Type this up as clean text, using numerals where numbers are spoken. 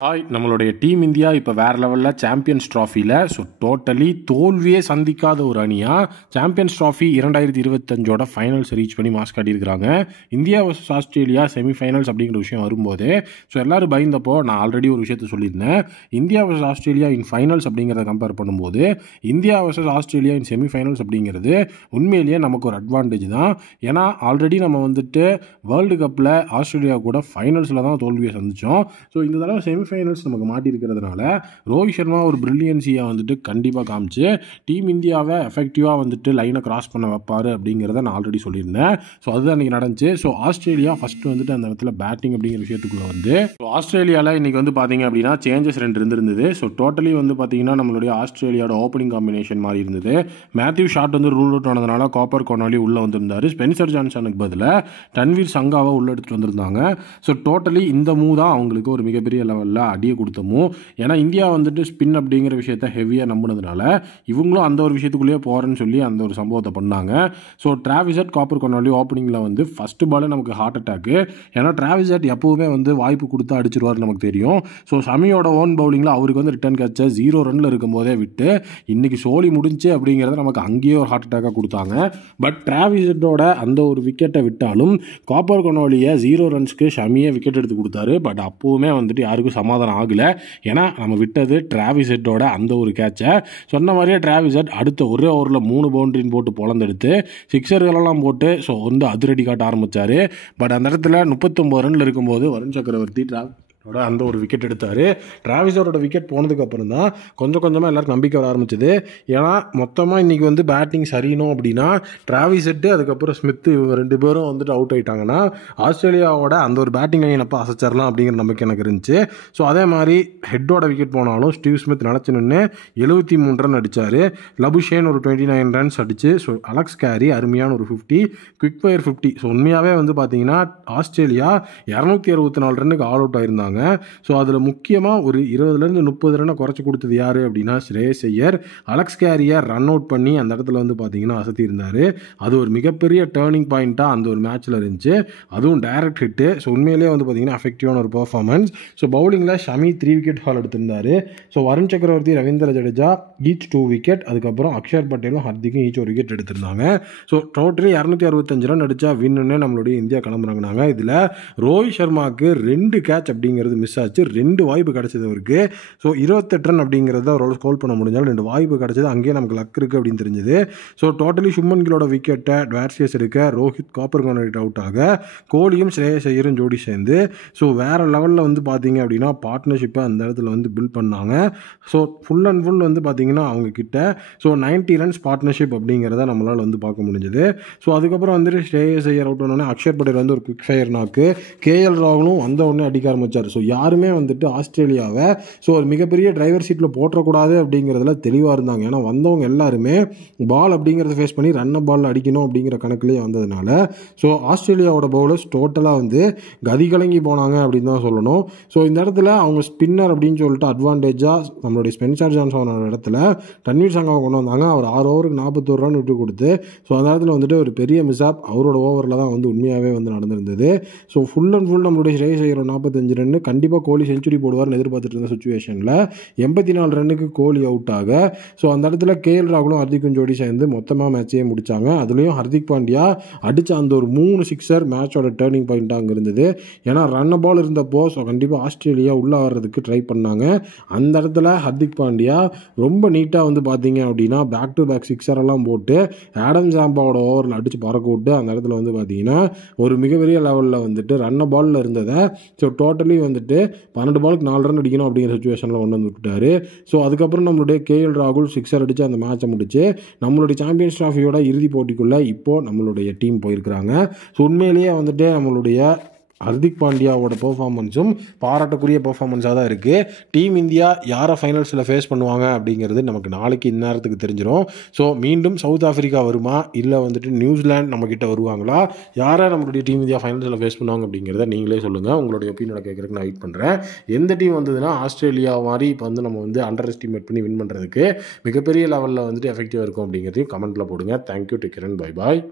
நம்மளுடைய team India இப்போ வேறு லெவலில் சாம்பியன்ஸ் ட்ராஃபியில் டோட்டலி தோல்வியே சந்திக்காத ஒரு அணியாக சாம்பியன்ஸ் ட்ராஃபி 2025 ஃபைனல்ஸ் ரீச் பண்ணி மாஸ் காட்டியிருக்கிறாங்க. இந்தியா vs ஆஸ்திரேலியா செமிஃபைனல்ஸ் அப்படிங்கிற விஷயம் வரும்போது எல்லோரும் பயந்தப்போ நான் ஆல்ரெடி ஒரு விஷயத்த சொல்லியிருந்தேன். இந்தியா vs ஆஸ்திரேலியா இன் ஃபைனல்ஸ் அப்படிங்கிறத கம்பேர் பண்ணும்போது இந்தியா vs ஆஸ்திரேலியா இன் செமிஃபைனல்ஸ் அப்படிங்கிறது உண்மையிலேயே நமக்கு ஒரு அட்வான்டேஜ் தான். ஏன்னா ஆல்ரெடி நம்ம வேர்ல்டு கப்பில் ஆஸ்திரேலியா கூட ஃபைனல்ஸில் தான் தோல்வியை சந்தித்தோம். ஸோ இந்த தடவை செமிஃபைனல்ஸ் நமக்கு மாட்டியிருக்கிறதுனால ரோஹித் சர்மா ஒரு பிரில்லியன்சியாக கண்டிப்பாக காமிச்சு டீம் இந்தியாவை எஃபெக்டிவாக லைனை கிராஸ் பண்ண வைப்பார் அப்படிங்கிறத நான் ஆல்ரெடி சொல்லியிருந்தேன். ஸோ அதுதான் இன்றைக்கி நடந்துச்சு. ஸோ ஆஸ்திரேலியா ஃபஸ்ட்டு அந்த இடத்துல பேட்டிங் அப்படிங்கிற விஷயத்துக்குள்ளே ஸோ ஆஸ்திரேலியாவில் இன்றைக்கி பார்த்தீங்க அப்படின்னா சேஞ்சஸ் 2 இருந்திருந்தது. ஸோ டோட்டலி பார்த்தீங்கன்னா நம்மளுடைய ஆஸ்திரேலியாவோட ஓப்பனிங் காம்பினேஷன் மாதிரி இருந்தது. மேத்யூ ஷாட் ரூல் அவுட் ஆனதுனால காப்பர் கொனாலி உள்ளே வந்திருந்தார். ஸ்பென்சர் ஜான்சனுக்கு பதிலாக தன்வீர் சங்காவை உள்ளே எடுத்துகிட்டு வந்திருந்தாங்க. ஸோ டோட்டலி இந்த மூவ் தான் அவங்களுக்கு ஒரு மிகப்பெரிய லெவலில் அடியை கொடுத்தமோ. ஏன்னா இந்தியா ஸ்பின் அப்படிங்கிற விஷயத்த ஹெவியாக நம்பினதுனால இவங்களும் அந்த ஒரு விஷயத்துக்குள்ளேயே போகிறேன்னு சொல்லி அந்த ஒரு சம்பவத்தை பண்ணாங்க. ஸோ டிராவிஸ் காப்பர் கொனாலி ஓப்பனிங்கில் ஃபஸ்ட்டு பாலே நமக்கு ஹார்ட் அட்டாக்கு. ஏன்னா டிராவிஸ் எப்போவுமே வாய்ப்பு கொடுத்து அடிச்சிருவார் நமக்கு தெரியும். ஸோ ஷமியோட ஓன் பவுலிங்கில் அவருக்கு ரிட்டர்ன் கேட்ச 0 ரனில் இருக்கும் போதே விட்டு இன்னைக்கு சோலி முடிஞ்சு அப்படிங்கிறத நமக்கு அங்கேயே ஒரு ஹார்ட் அட்டாக்காக கொடுத்தாங்க. பட் டிராவிஸோட அந்த ஒரு விக்கெட்டை விட்டாலும் காப்பர் கொனாலியை 0 ரன்ஸ்க்கு ஷமியே விக்கெட் எடுத்து கொடுத்தாரு. பட் அப்போவுமே யாருக்கும் சமாதானம் ஆகலை. ஏன்னா நம்ம விட்டது டிராவிஸ் ஹெட்டோட அந்த ஒரு கேட்சை. சொன்ன மாதிரியே டிராவிஸ் ஹெட் அடுத்த ஒரே ஓவரில் 3 பவுண்டரின்னு போட்டு பொழந்தெடுத்து சிக்ஸர்களெல்லாம் போட்டு அதிரடி காட்ட ஆரம்பித்தார். பட் அந்த இடத்துல 39 ரனில் இருக்கும்போது வருண் சக்கரவர்த்தி அந்த ஒரு விக்கெட் எடுத்தார். டிராவிஸோட விக்கெட் போனதுக்கப்புறம் தான் கொஞ்சம் கொஞ்சமாக எல்லாருக்கும் நம்பிக்கை வர ஆரம்பிச்சது. ஏன்னா மொத்தமாக இன்றைக்கி பேட்டிங் சரியணும் அப்படின்னா டிராவிஸ் ஹெட்டு அதுக்கப்புறம் ஸ்மித் இவங்க 2 பேரும் அவுட் ஆகிட்டாங்கன்னா ஆஸ்திரேலியாவோட அந்த ஒரு பேட்டிங் லைனப்போ அசைச்சிடலாம் அப்படிங்கிற நம்பிக்கை எனக்கு இருந்துச்சு. ஸோ அதே மாதிரி ஹெட்டோட விக்கெட் போனாலும் ஸ்டீவ் ஸ்மித் நினச்சி நின்று 73 ரன் அடித்தார். லபுஷேன் ஒரு 29 ரன்ஸ் அடிச்சு. ஸோ அலெக்ஸ் கேரி அருமையான ஒரு 50 குவிக் ஃபயர் 50. ஸோ உண்மையாகவே பார்த்தீங்கன்னா ஆஸ்திரேலியா 264 ரன்னுக்கு ஆல் அவுட் ஆயிருந்தாங்க. ஸோ அதில் முக்கியமாக ஒரு 20லேருந்து 30 ரன்னை குறைச்சி கொடுத்தது யார் அப்படின்னா ஸ்ரேயஸ் ஐயர். அலெக்ஸ் கேரியை ரன் அவுட் பண்ணி அந்த இடத்துல பார்த்தீங்கன்னா அசத்தி இருந்தார். அது ஒரு மிகப்பெரிய டேர்னிங் பாயிண்ட்டாக அந்த ஒரு மேட்ச்சில் இருந்துச்சு. அதுவும் டைரக்ட் ஹிட்டு. ஸோ உண்மையிலேயே பார்த்தீங்கன்னா எஃபெக்டிவான ஒரு பர்ஃபார்மன்ஸ். ஸோ பவுலிங்கில் ஷமி 3 விக்கெட் ஹால் எடுத்திருந்தார். So Varun Chakravarthy Ravindra Jadeja each 2 wicket. அதுக்கப்புறம் அக்ஷர் பட்டேலும் ஹர்திக்கும் ஈச் 1 விக்கெட் எடுத்திருந்தாங்க. ஸோ டோட்டலி 265 ரன் அடித்தா வின்னு நம்மளுடைய இந்தியா கிளம்புறாங்கனாங்க. இதில் ரோஹித் சர்மாவுக்கு 2 கேட்ச் அப்படிங்கிறது மிஸ் ஆச்சு. 2 வாய்ப்பு கிடைச்சது அவருக்கு. ஸோ 28 ரன் அப்படிங்கிறத அவரால் ஸ்கோர் பண்ண முடிஞ்சாலும் 2 வாய்ப்பு கிடைச்சது. அங்கேயே நமக்கு லக் இருக்குது அப்படின்னு தெரிஞ்சது. ஸோ டோட்டலி சுப்மன் கில்லோட விக்கெட்டை டுவார்சியஸ் எடுக்க ரோஹித் காப்பர் கொனாலி அவுட் ஆக கோலியும் ஸ்ரேயஸ் ஐயரும் ஜோடி சேர்ந்து ஸோ வேறு லெவலில் பார்த்தீங்க அப்படின்னா பார்ட்னர்ஷிப்பை அந்த இடத்துல பில்ட் பண்ணாங்க. ஸோ ஃபுல் அண்ட் ஃபுல் பார்த்தீங்கன்னா அவங்க கிட்ட 90 ரன்ஸ் பார்ட்னர்ஷிப் அப்படிங்கிறத நம்மளால் பார்க்க முடிஞ்சது. ஸோ அதுக்கப்புறம் ஸ்ரேயஸ் ஐயர் அவுட் ஆனோடனே அக்ஷர் பட்டேல் ஒரு குவிக் ஃபயர் நாக்கு. கேஎல் ராகுலும் வந்த உடனே அடிக்க ஆரம்பிச்சார். ஸோ யாருமே ஆஸ்திரேலியாவை ஒரு மிகப்பெரிய டிரைவர் சீட்டில் போட்டக்கூடாது அப்படிங்கிறதுல தெளிவாக இருந்தாங்க. ஏன்னா வந்தவங்க எல்லாருமே பால் அப்படிங்கிறத ஃபேஸ் பண்ணி ரன்னை பால் அடிக்கணும் அப்படிங்கிற கணக்குலேயே வந்ததுனால ஸோ ஆஸ்திரேலியாவோட பவுலர்ஸ் டோட்டலாக கதி கலங்கி போனாங்க அப்படின்னு தான் சொல்லணும். ஸோ இந்த இடத்துல அவங்க ஸ்பின்னர் அப்படின்னு சொல்லிட்டு அட்வான்டேஜாக நம்மளுடைய ஸ்பென்சர் ஜான்சனோட இடத்துல தன்வீர் சங்காவை கொண்டு வந்தாங்க. அவர் 6 ஓவருக்கு 41 ரன் விட்டு கொடுத்து ஸோ அந்த இடத்துல ஒரு பெரிய மிஸ்ஆப் அவரோட ஓவரில் தான் உண்மையாகவே நடந்திருந்தது. ஸோ ஃபுல் அண்ட் ஃபுல் நம்மளுடைய ஸ்ரேயஸ் ஐயர் 45 ரன் கண்டிப்பாக கோலி செஞ்சுரி போடுவார்னு எதிர்பார்த்துட்டு இருந்த சுச்சுவேஷனில் 84 ரன்னுக்கு கோலி அவுட் ஆக ஸோ அந்த இடத்துல கேஎல் ராகுலும் ஹர்திக்கும் ஜோடி சேர்ந்து மொத்தமாக மேட்சையே முடித்தாங்க. அதுலேயும் ஹர்திக் பாண்டியா அடித்த அந்த ஒரு 3 சிக்ஸர் மேட்சோட டேர்னிங் பாயிண்ட்டாக அங்கே இருந்தது. ஏன்னா ரன் பால் இருந்தப்போ ஸோ கண்டிப்பாக ஆஸ்திரேலியா உள்ளே வர்றதுக்கு ட்ரை பண்ணாங்க. அந்த இடத்துல ஹர்திக் பாண்டியா ரொம்ப நீட்டாக பார்த்தீங்க அப்படின்னா பேக் டு பேக் சிக்ஸரெல்லாம் போட்டு ஆடம் ஜாம்பாவோட ஓவரில் அடித்து பறக்க விட்டு அந்த இடத்துல பார்த்தீங்கன்னா ஒரு மிகப்பெரிய லெவலில் ரன் பாலில் இருந்ததை ஸோ டோட்டலி 12 பாலுக்கு 4 ரன் அடிக்கணும் அப்படிங்கிற சுச்சுவேஷனில் கொண்டு விட்டுட்டாரு. ஸோ அதுக்கப்புறம் நம்மளுடைய கேஎல் ராகுல் சிக்ஸர் அடித்து அந்த மேட்சை முடிச்சு நம்மளுடைய சாம்பியன்ஸ் ட்ராஃபியோட இறுதிப் போட்டிக்குள்ளே இப்போது நம்மளுடைய டீம் போயிருக்கிறாங்க. ஸோ உண்மையிலேயே நம்மளுடைய ஹர்திக் பாண்டியாவோட பெர்ஃபார்மன்ஸும் பாராட்டக்கூடிய பெர்ஃபார்மன்ஸாக தான் இருக்குது. டீம் இந்தியா யாரை ஃபைனல்ஸில் ஃபேஸ் பண்ணுவாங்க அப்படிங்கிறது நமக்கு நாளைக்கு இந்நேரத்துக்கு தெரிஞ்சிடும். ஸோ மீண்டும் சவுத் ஆஃப்ரிக்கா வருமா இல்லை நியூசிலாந்து நம்மக்கிட்ட வருவாங்களா, யாரை நம்மளுடைய டீம் இந்தியா ஃபைனல்ஸில் ஃபேஸ் பண்ணுவாங்க அப்படிங்கிறத நீங்களே சொல்லுங்கள். உங்களுடைய ஒப்பீனியனை கேட்குறதுக்கு நான் வெயிட் பண்ணுறேன். எந்த டீம் வந்ததுன்னா ஆஸ்திரேலியா மாதிரி இப்போ நம்ம அண்டர் எஸ்டிமேட் பண்ணி வின் பண்ணுறதுக்கு மிகப்பெரிய லெவலில் எஃபெக்டிவாக இருக்கும் அப்படிங்கிறதையும் கமெண்ட்டில் போடுங்க. Thank you, take care and bye bye.